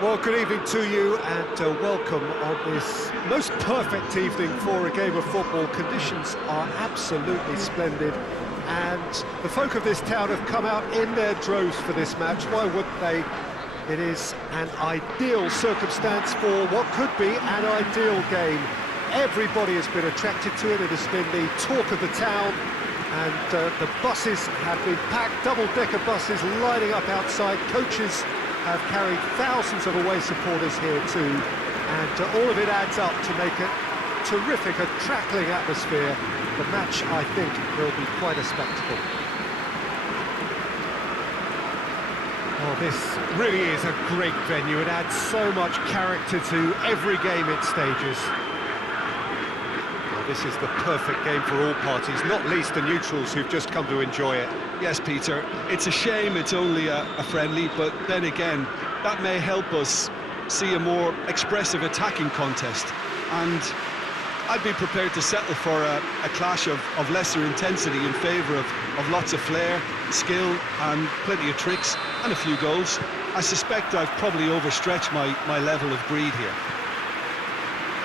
Well, good evening to you and welcome on this most perfect evening for a game of football. Conditions are absolutely splendid and the folk of this town have come out in their droves for this match. Why wouldn't they? It is an ideal circumstance for what could be an ideal game. Everybody has been attracted to it. It has been the talk of the town, and the buses have been packed, double-decker buses lining up outside. Coaches have carried thousands of away supporters here too, and all of it adds up to make it terrific, a crackling atmosphere. The match, I think, will be quite a spectacle. Oh, this really is a great venue. It adds so much character to every game it stages. Well, this is the perfect game for all parties, not least the neutrals who've just come to enjoy it. Yes, Peter, it's a shame it's only a friendly, but then again, that may help us see a more expressive attacking contest. And I'd be prepared to settle for a clash of lesser intensity in favour of lots of flair, skill, and plenty of tricks, and a few goals. I suspect I've probably overstretched my level of greed here.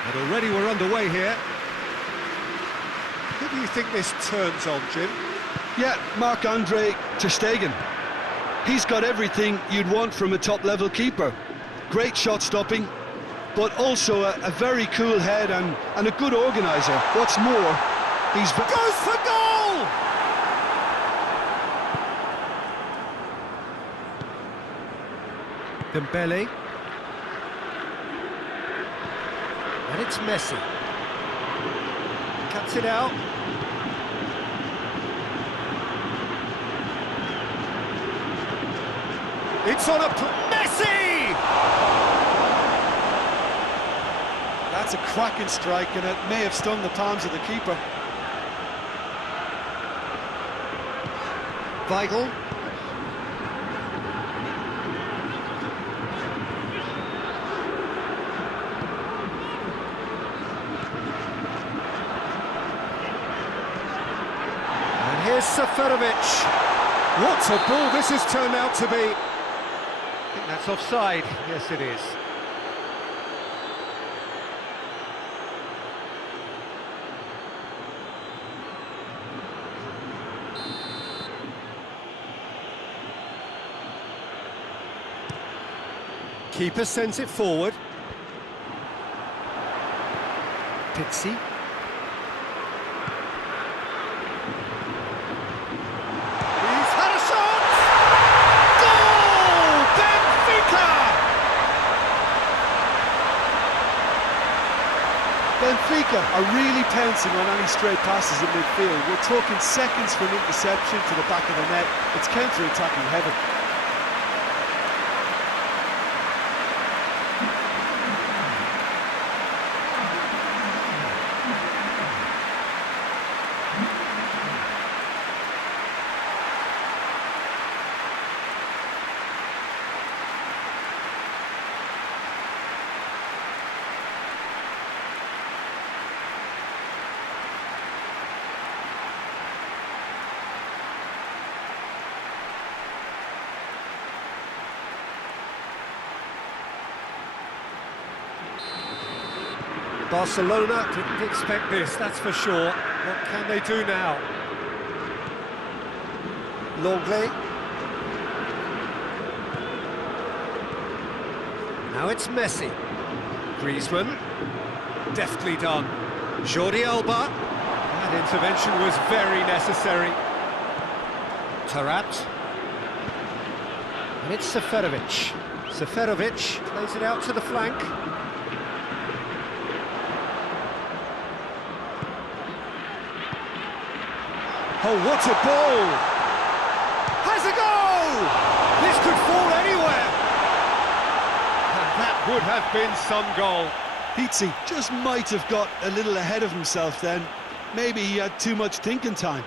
And already we're underway here. Who do you think this turns on, Jim? Yeah, Marc-Andre ter Stegen. He's got everything you'd want from a top-level keeper. Great shot-stopping, but also a very cool head and a good organiser. What's more, he's... Goes for goal! Dembele. And it's Messi. Cuts it out. It's on a... Messi! That's a cracking strike, and it may have stung the palms of the keeper. Weigl. And here's Seferovic. What a ball this has turned out to be. I think that's offside. Yes, it is. Keeper sends it forward. Pizzi. He's had a shot! Goal! BENFICA! Benfica are really pouncing on any stray passes in midfield. We're talking seconds from interception to the back of the net. It's counter-attacking heaven. Barcelona didn't expect this, that's for sure. What can they do now? Longley. Now it's Messi. Griezmann. Deftly done. Jordi Alba. That intervention was very necessary. Tarat. And it's Seferovic. Seferovic plays it out to the flank. Oh, what a ball! Has a goal! This could fall anywhere! And that would have been some goal. Pizzi just might have got a little ahead of himself then. Maybe he had too much thinking time.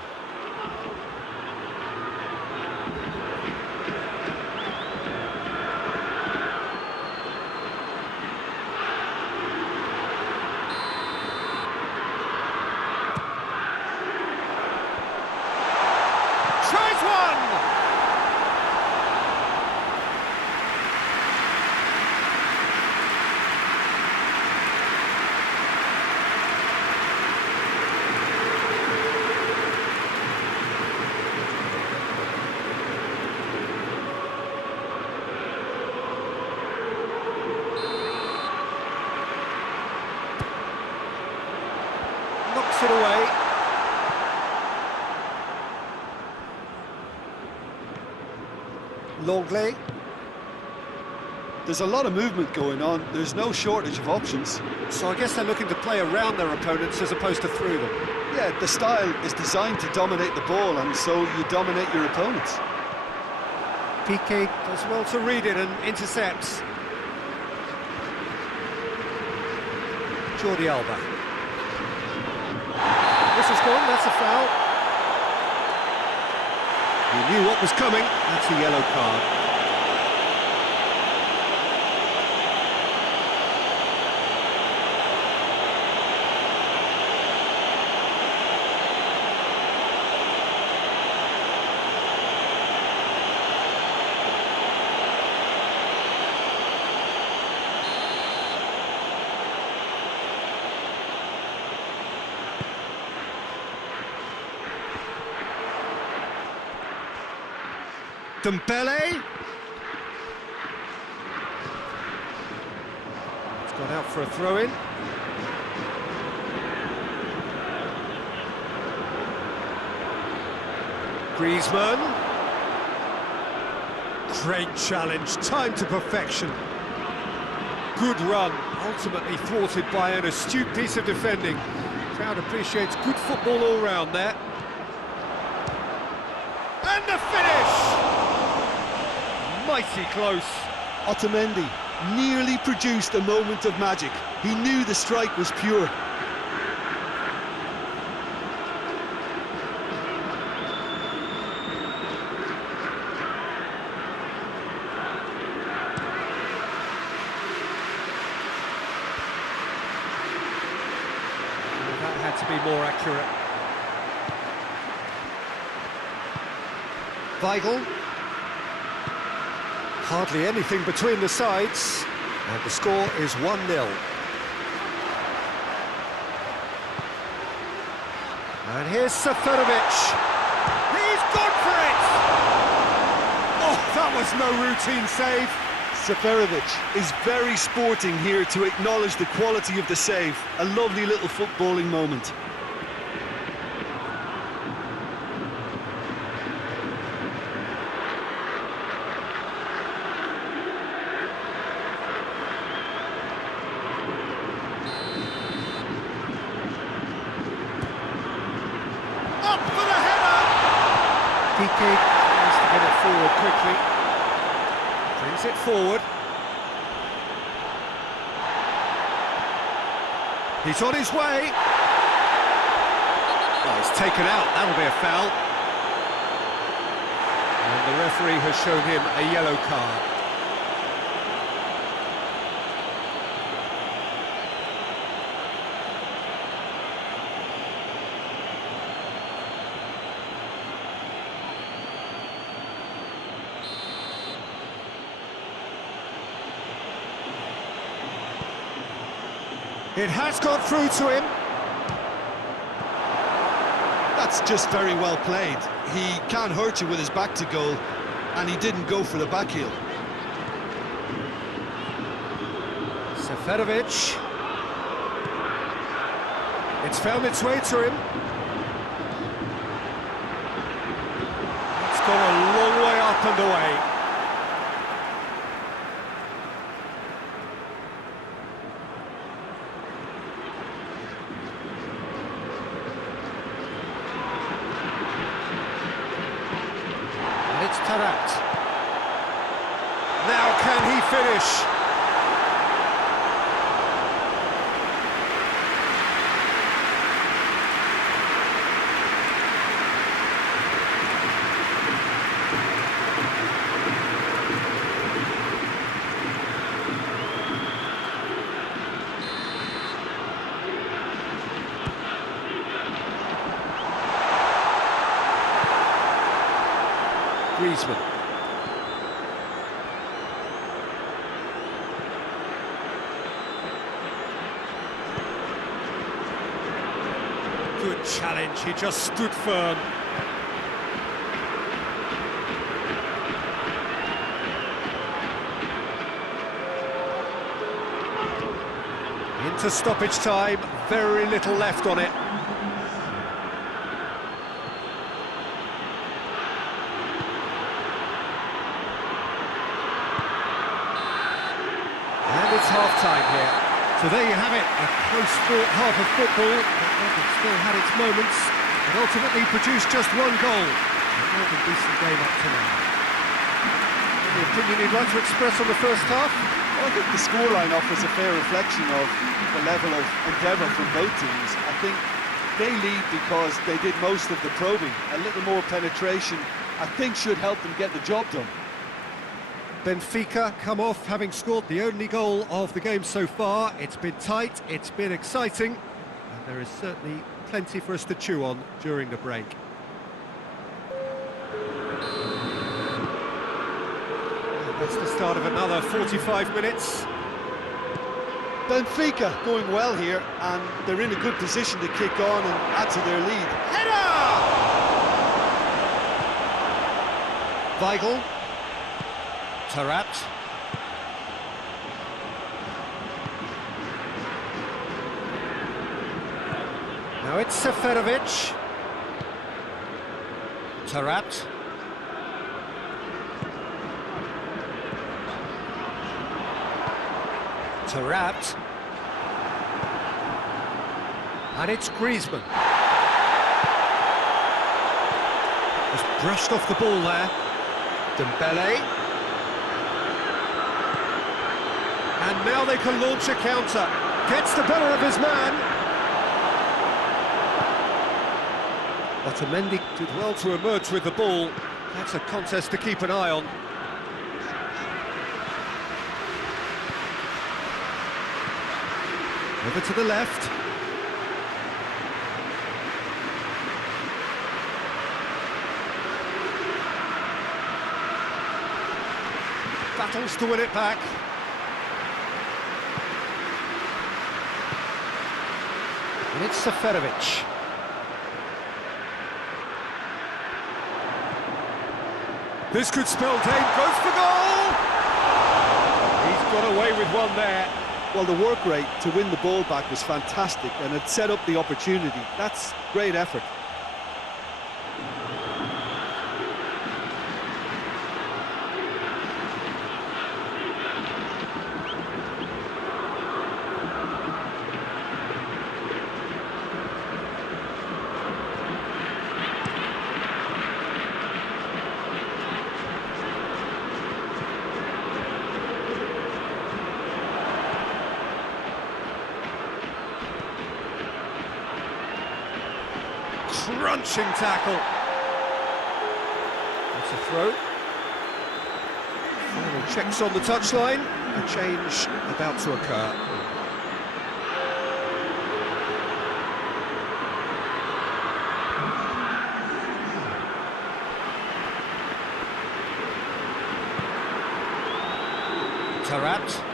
Longley. There's a lot of movement going on. There's no shortage of options. So I guess they're looking to play around their opponents as opposed to through them. Yeah, the style is designed to dominate the ball, and so you dominate your opponents. Piqué does well to read it and intercepts. Jordi Alba. This is gone, that's a foul. He knew what was coming, that's a yellow card. Dembele. It's gone out for a throw-in. Griezmann. Great challenge, time to perfection. Good run, ultimately thwarted by an astute piece of defending. Crowd appreciates good football all round there. And the finish! Mighty close. Otamendi nearly produced a moment of magic. He knew the strike was pure. That had to be more accurate. Weigl. Hardly anything between the sides, and the score is 1-0. And here's Seferovic. He's gone for it! Oh, that was no routine save. Seferovic is very sporting here to acknowledge the quality of the save. A lovely little footballing moment. Up for the header! Piqué has to get it forward quickly. Brings it forward. He's on his way. Oh, he's taken out. That'll be a foul. And the referee has shown him a yellow card. It has got through to him. That's just very well played. He can't hurt you with his back to goal, and he didn't go for the back heel. Seferovic. It's found its way to him. It's gone a long way up and away. It's Tarat. Now can he finish? Griezmann. Good challenge, he just stood firm. Into stoppage time, very little left on it. And it's half-time here. So there you have it, a close-fought half of football that still had its moments, but ultimately produced just one goal. A more than decent game up to now. Any opinion you'd like to express on the first half? Well, I think the scoreline offers a fair reflection of the level of endeavour from both teams. I think they lead because they did most of the probing. A little more penetration, I think, should help them get the job done. Benfica come off having scored the only goal of the game so far. It's been tight, it's been exciting, and there is certainly plenty for us to chew on during the break. That's the start of another 45 minutes. Benfica going well here, and they're in a good position to kick on and add to their lead. Header! Weigl. Tarat. Now it's Seferovic. Tarat. Tarat. And it's Griezmann. Just brushed off the ball there. Dembele. And now they can launch a counter. Gets the better of his man. Otamendi did well to emerge with the ball. That's a contest to keep an eye on. Over to the left. Battles to win it back. And it's Seferovic. This could spell danger. Goes for goal! He's got away with one there. Well, the work rate to win the ball back was fantastic, and it set up the opportunity. That's great effort. Crunching tackle. That's a throw. Final checks on the touchline. A change about to occur. Tarat.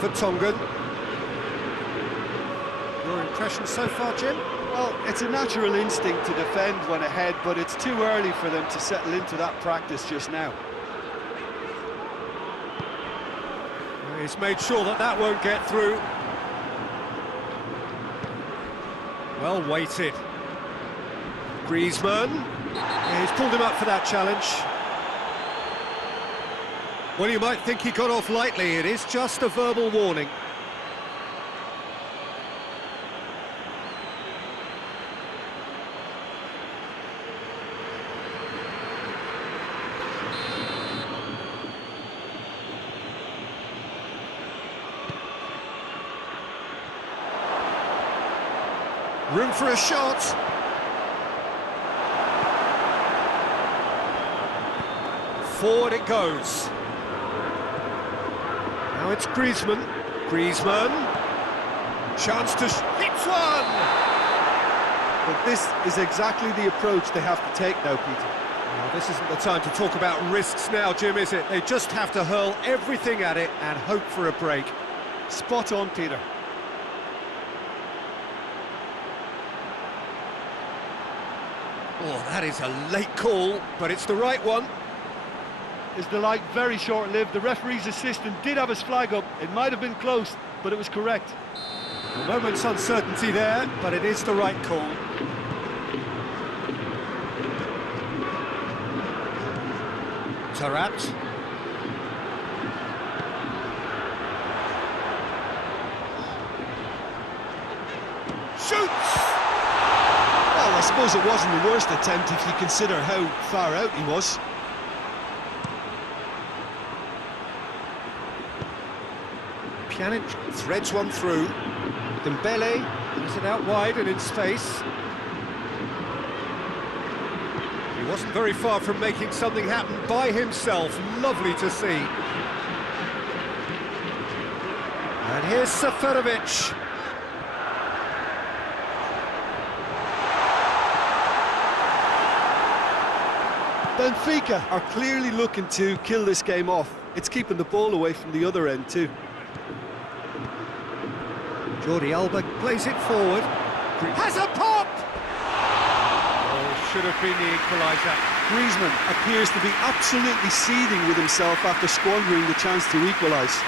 For Tongan. Your impression so far, Jim? Well, it's a natural instinct to defend when ahead, but it's too early for them to settle into that practice just now. He's made sure that that won't get through. Well weighted. Griezmann. Yeah, he's pulled him up for that challenge. Well, you might think he got off lightly. It is just a verbal warning. Room for a shot. Forward it goes. Now it's Griezmann. Griezmann. Chance to hit one! But this is exactly the approach they have to take now, Peter. Well, this isn't the time to talk about risks now, Jim, is it? They just have to hurl everything at it and hope for a break. Spot on, Peter. Oh, that is a late call, but it's the right one. Is the light very short-lived? The referee's assistant did have his flag up. It might have been close, but it was correct. A moment's uncertainty there, but it is the right call. Tarat. Shoots! Well, I suppose it wasn't the worst attempt if you consider how far out he was. Pjanic threads one through. Dembele brings it out wide and in space. He wasn't very far from making something happen by himself. Lovely to see. And here's Seferovic. Benfica are clearly looking to kill this game off. It's keeping the ball away from the other end too. Jordi Alba plays it forward. Has a pop! Oh, should have been the equaliser. Griezmann appears to be absolutely seething with himself after squandering the chance to equalise.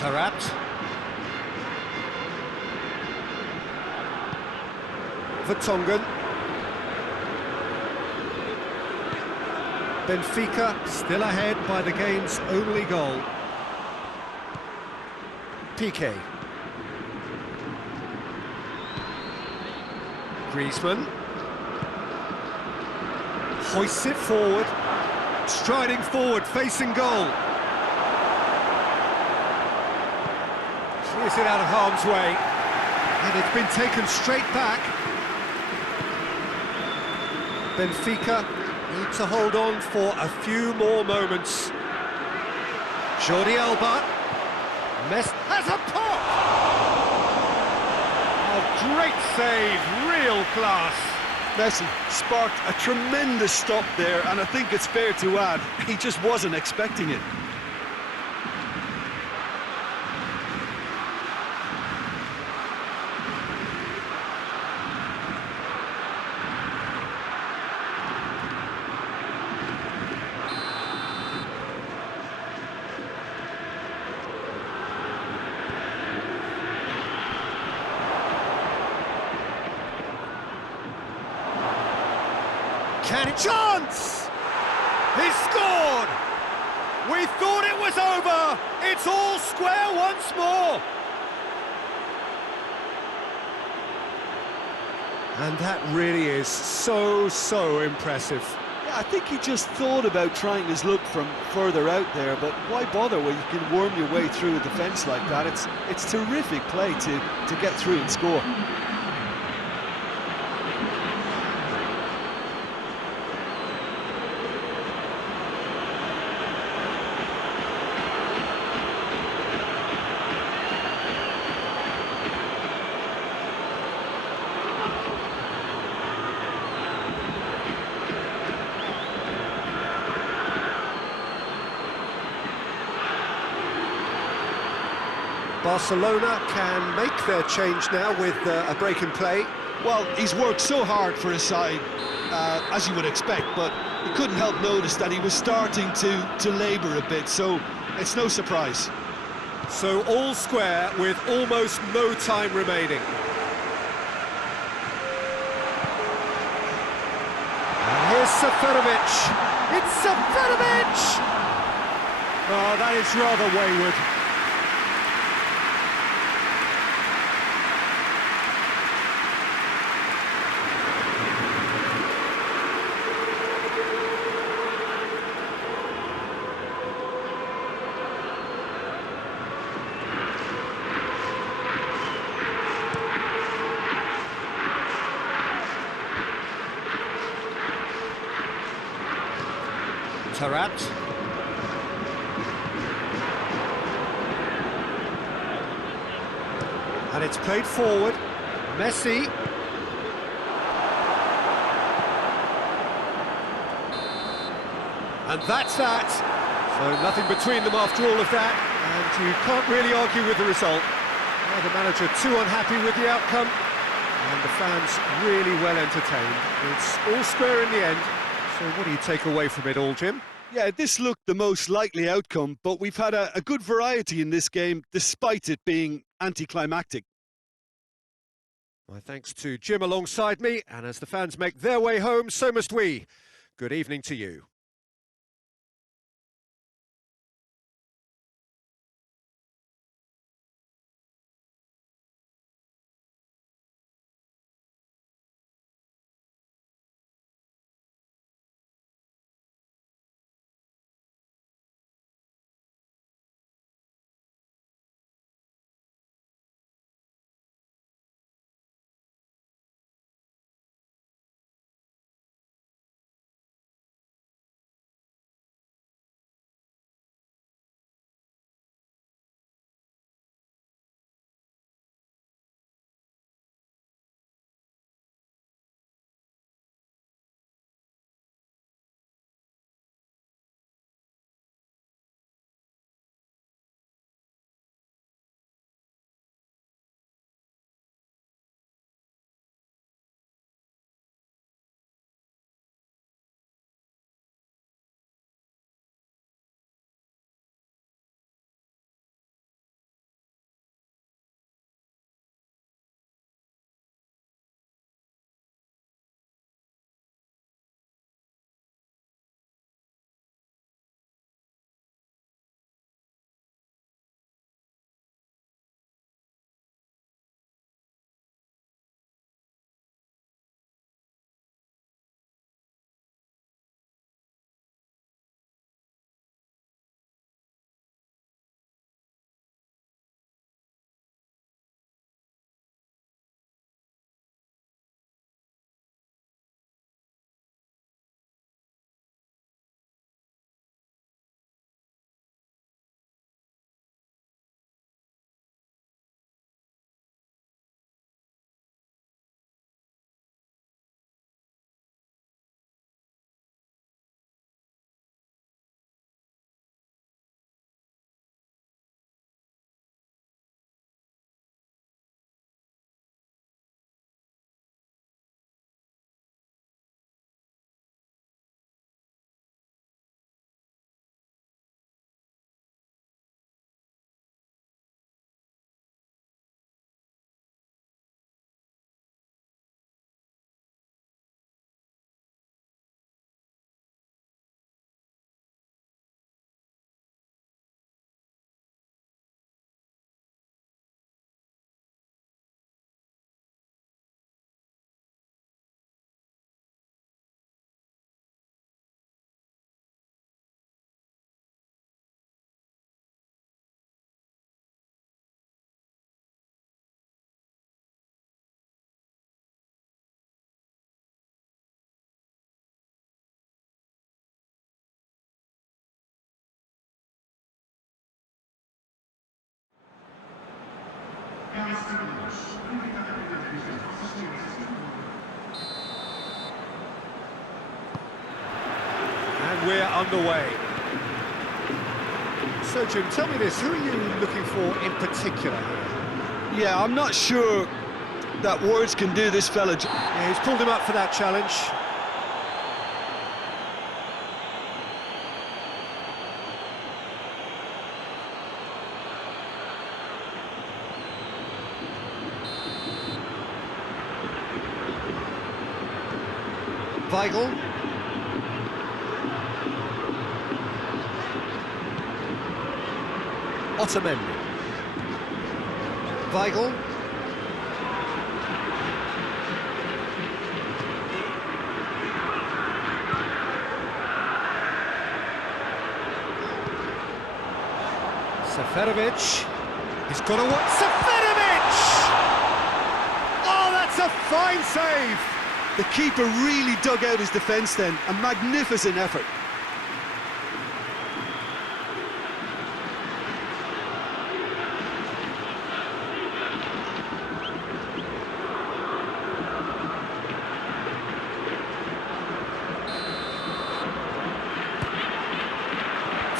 Tarat. Vertonghen. Benfica still ahead by the game's only goal. Piqué. Griezmann. Hoists it forward. Striding forward, facing goal. Clears it out of harm's way. And it's been taken straight back. Benfica need to hold on for a few more moments. Jordi Alba. Messi has a pop! Oh, great save, real class. Messi sparked a tremendous stop there, and I think it's fair to add, he just wasn't expecting it. Chance! He scored! We thought it was over! It's all square once more! And that really is so impressive. Yeah, I think he just thought about trying his luck from further out there, but why bother when you can worm your way through a defence like that? It's terrific play to get through and score. Barcelona can make their change now with a break in play. Well, he's worked so hard for his side, as you would expect, but you couldn't help notice that he was starting to labour a bit, so it's no surprise. So all square with almost no time remaining. And here's Seferovic. It's Seferovic! Oh, that is rather wayward. Tarat. And it's played forward. Messi. And that's that. So nothing between them after all of that. And you can't really argue with the result. Now the manager too unhappy with the outcome. And the fans really well entertained. It's all square in the end. So what do you take away from it all, Jim? Yeah, this looked the most likely outcome, but we've had a good variety in this game, despite it being anticlimactic. My thanks to Jim alongside me, and as the fans make their way home, so must we. Good evening to you. And we're underway. So, Jim, tell me this, who are you looking for in particular here? Yeah, I'm not sure that words can do this fella. Yeah, he's pulled him up for that challenge. Weigl. Otamendi. Weigl. Seferovic. He's got a what? Seferovic! Oh, that's a fine save! The keeper really dug out his defence then. A magnificent effort.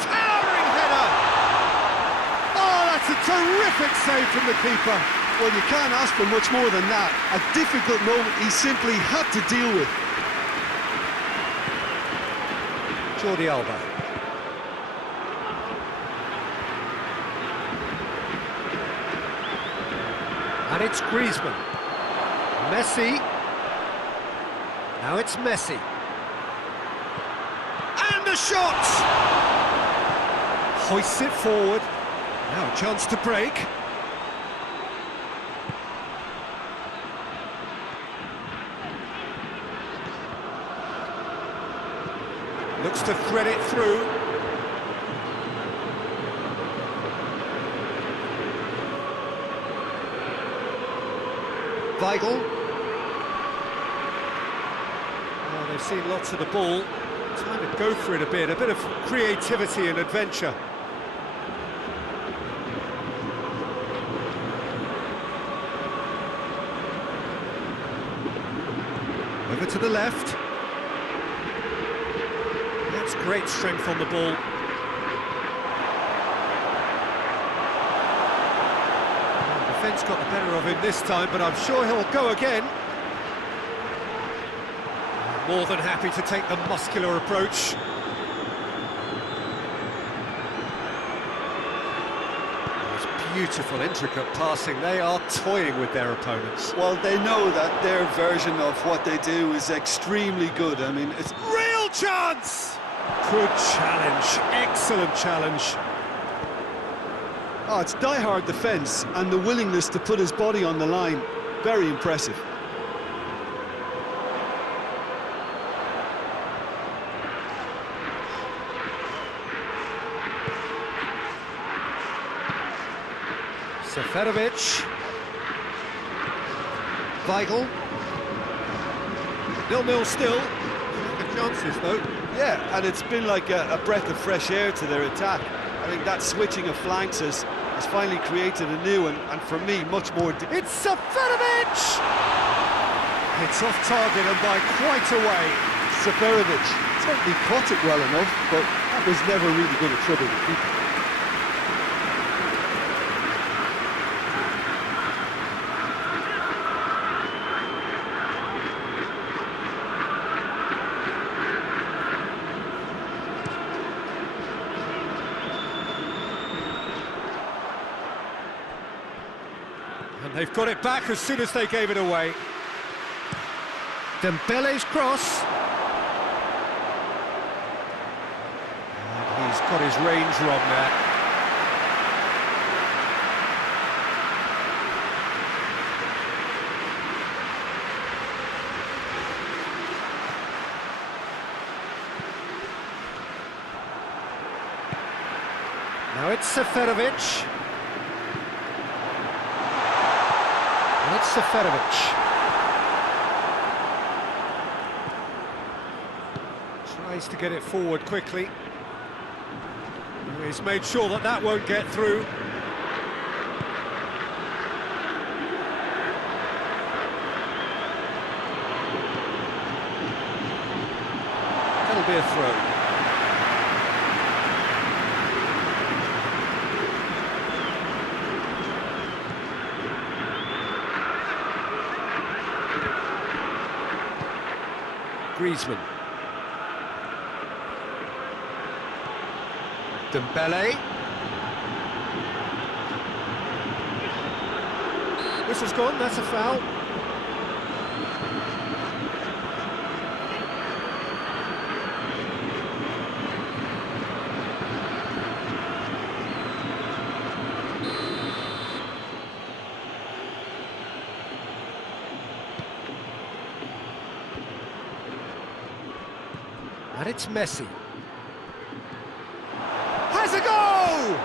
Towering header! Oh, that's a terrific save from the keeper. Well, you can't ask for much more than that. A difficult moment he simply had to deal with. Jordi Alba. And it's Griezmann. Messi. Now it's Messi. And the shot! Hoists it forward. Now a chance to break. Looks to thread it through. Weigl. Well, they've seen lots of the ball. Time to go for it a bit of creativity and adventure. Over to the left. That's great strength on the ball. Defence got the better of him this time, but I'm sure he'll go again. More than happy to take the muscular approach. It's beautiful, intricate passing. They are toying with their opponents. Well, they know that their version of what they do is extremely good. I mean, it's... Real chance! Good challenge, excellent challenge. Oh, it's die-hard defence and the willingness to put his body on the line. Very impressive. Seferovic. Weigl. 0-0 still. Good chances though. Yeah, and it's been like a breath of fresh air to their attack. I think that switching of flanks has finally created a new and for me, much more... It's Seferovic! It's off target and by quite a way. Seferovic certainly caught it well enough, but that was never really going to trouble the keeper. And they've got it back as soon as they gave it away. Dembele's cross. And he's got his range wrong there. Now it's Seferovic. And it's Seferovic. Tries to get it forward quickly. He's made sure that that won't get through. That'll be a throw. Griezmann. Dembele. Whistle's gone, that's a foul. And it's Messi. Has a goal!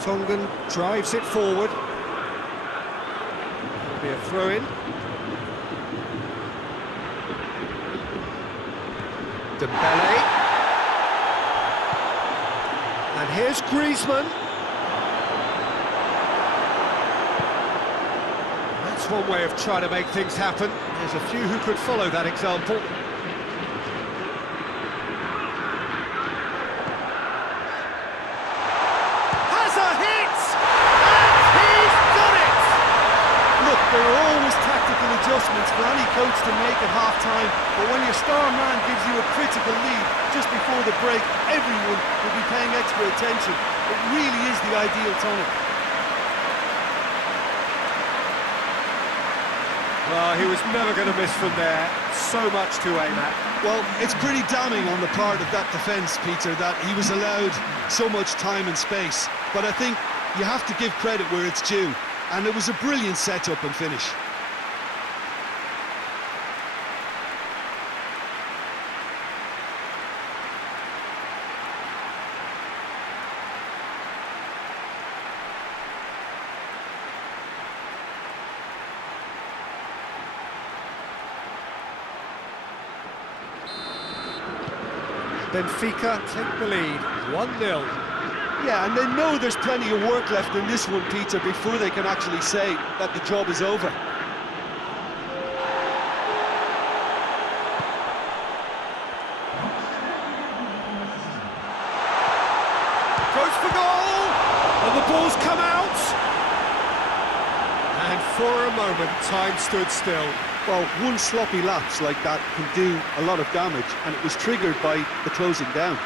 Tongan drives it forward. That'll be a throw-in. Dembele. And here's Griezmann. That's one way of trying to make things happen. There's a few who could follow that example. any coach to make at half-time, but when your star man gives you a critical lead just before the break, everyone will be paying extra attention. It really is the ideal tonic. Well, he was never going to miss from there. So much to aim at. Well, it's pretty damning on the part of that defence, Peter, that he was allowed so much time and space. But I think you have to give credit where it's due, and it was a brilliant set-up and finish. Benfica take the lead, 1-0. Yeah, and they know there's plenty of work left in this one, Peter, before they can actually say that the job is over. Goes for goal! And the ball's come out! And for a moment, time stood still. Well, one sloppy lapse like that can do a lot of damage, and it was triggered by the closing down.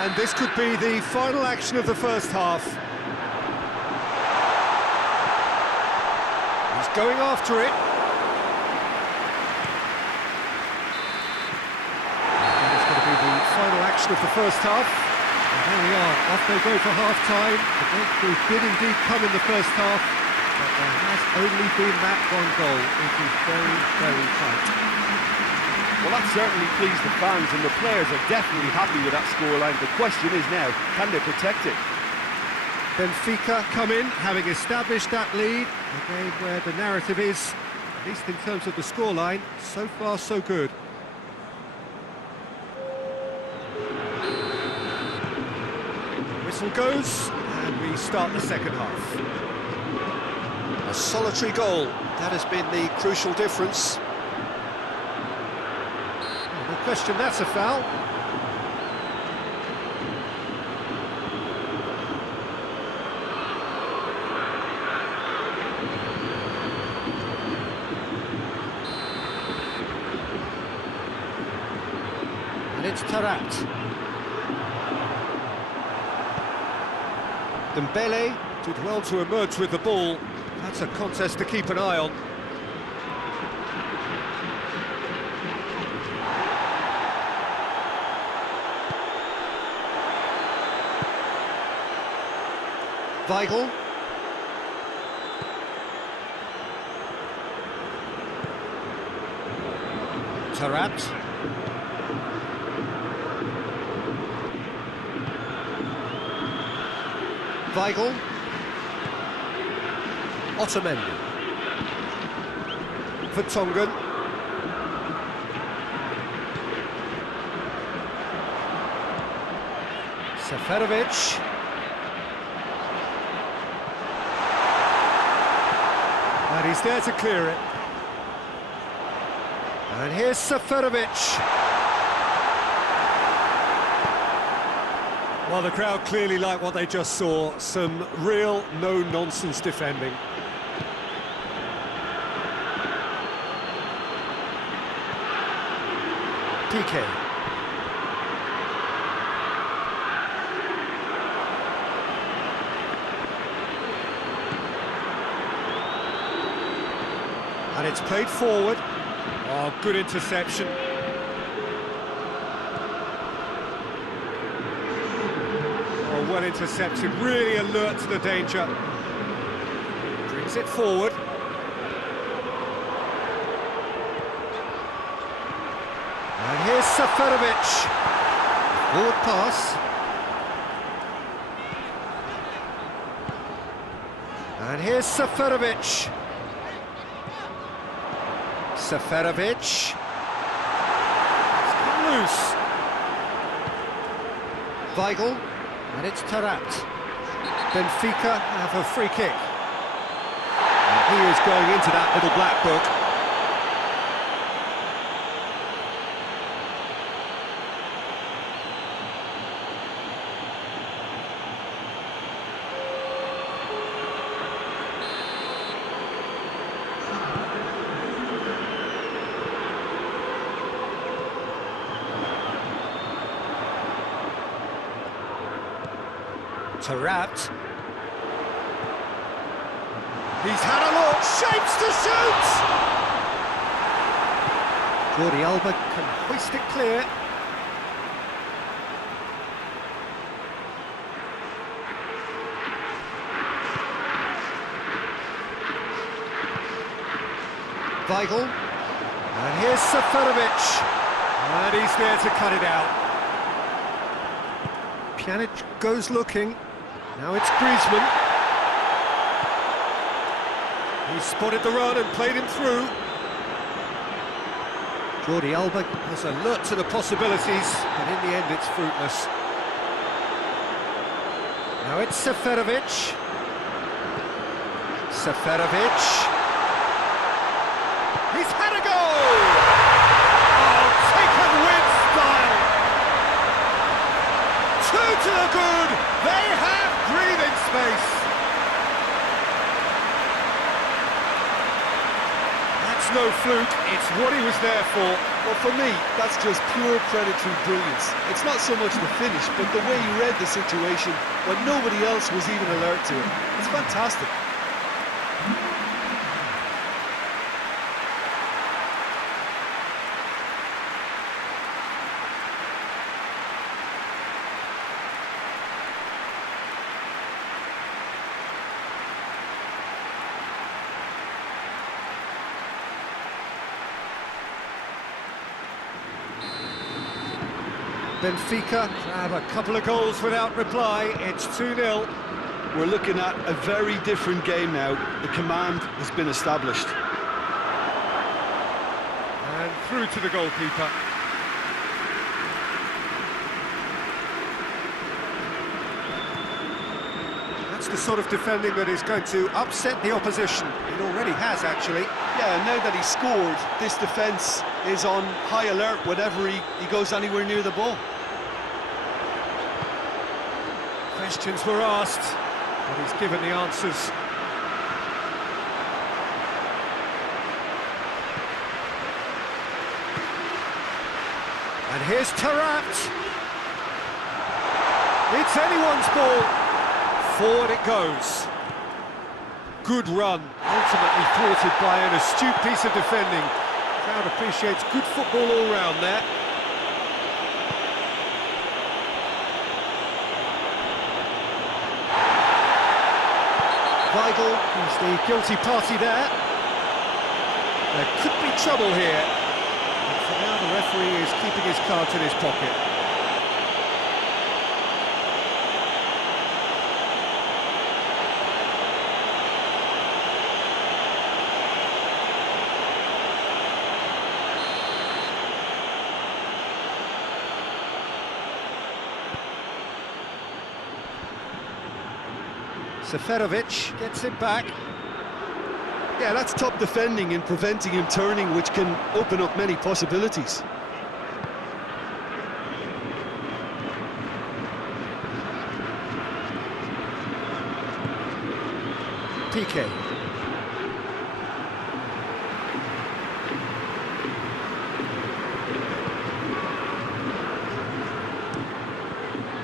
And this could be the final action of the first half. He's going after it. Final action of the first half. And there we are, off they go for half-time. The breakthrough did indeed come in the first half, but there has only been that one goal. It is very, very tight. Well, that certainly pleased the fans, and the players are definitely happy with that scoreline. The question is now, can they protect it? Benfica come in, having established that lead. A game where the narrative is, at least in terms of the scoreline, so far so good. Whistle goes, and we start the second half. A solitary goal, that has been the crucial difference. No question, that's a foul. And it's Tarat. Dembele did well to emerge with the ball. That's a contest to keep an eye on. Weigl. Tarat. Weigl. Otamendi. Vertonghen. Seferovic. And he's there to clear it. And here's Seferovic. Well, the crowd clearly like what they just saw. Some real no-nonsense defending. PK. And it's played forward. Oh, good interception. Well intercepted, really alert to the danger. Brings it forward. And here's Seferovic. Forward pass. And here's Seferovic. Seferovic. It's come loose. Weigl. And it's Tarat. Benfica have a free kick. And he is going into that little black book. Taarabt. He's had a look, shapes to shoot! Jordi Alba can hoist it clear. Weigl. And here's Seferovic. And he's there to cut it out. Pjanic goes looking. Now it's Griezmann. He spotted the run and played him through. Jordi Alba was alert to the possibilities, but in the end it's fruitless. Now it's Seferovic. Seferovic. He's had a goal! Oh, taken with style! Two to the good! They have breathing space! That's no fluke, it's what he was there for. Well, for me, that's just pure predatory brilliance. It's not so much the finish, but the way he read the situation when nobody else was even alert to it. It's fantastic. Benfica grab a couple of goals without reply. It's 2-0. We're looking at a very different game now. The command has been established. And through to the goalkeeper. That's the sort of defending that is going to upset the opposition. It already has, actually. Yeah, now that he's scored, this defence is on high alert whenever he goes anywhere near the ball. Questions were asked, but he's given the answers. And here's Taarabt. It's anyone's ball. Forward it goes. Good run, ultimately thwarted by an astute piece of defending. Crowd appreciates good football all round there. Weigl, who's the guilty party there. There could be trouble here. But for now, the referee is keeping his cards in his pocket. Seferovic gets it back. Yeah, that's top defending and preventing him turning, which can open up many possibilities. Piqué.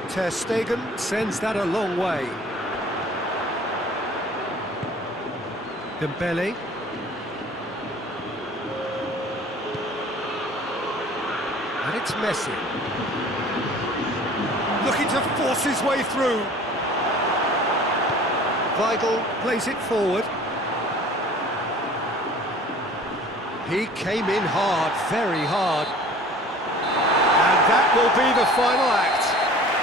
Ter Stegen sends that a long way. Dembele. And it's Messi. Looking to force his way through. Weigl plays it forward. He came in hard, very hard. And that will be the final act.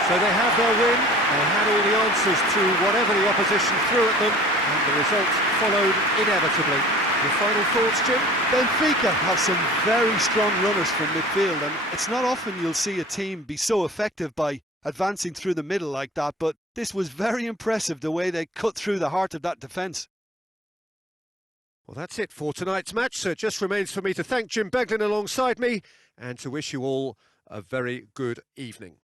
So they have their win, they had all the answers to whatever the opposition threw at them, and the results followed inevitably. Your final thoughts, Jim? Benfica have some very strong runners from midfield, and it's not often you'll see a team be so effective by advancing through the middle like that, but this was very impressive the way they cut through the heart of that defence. Well, that's it for tonight's match, so it just remains for me to thank Jim Beglin alongside me, and to wish you all a very good evening.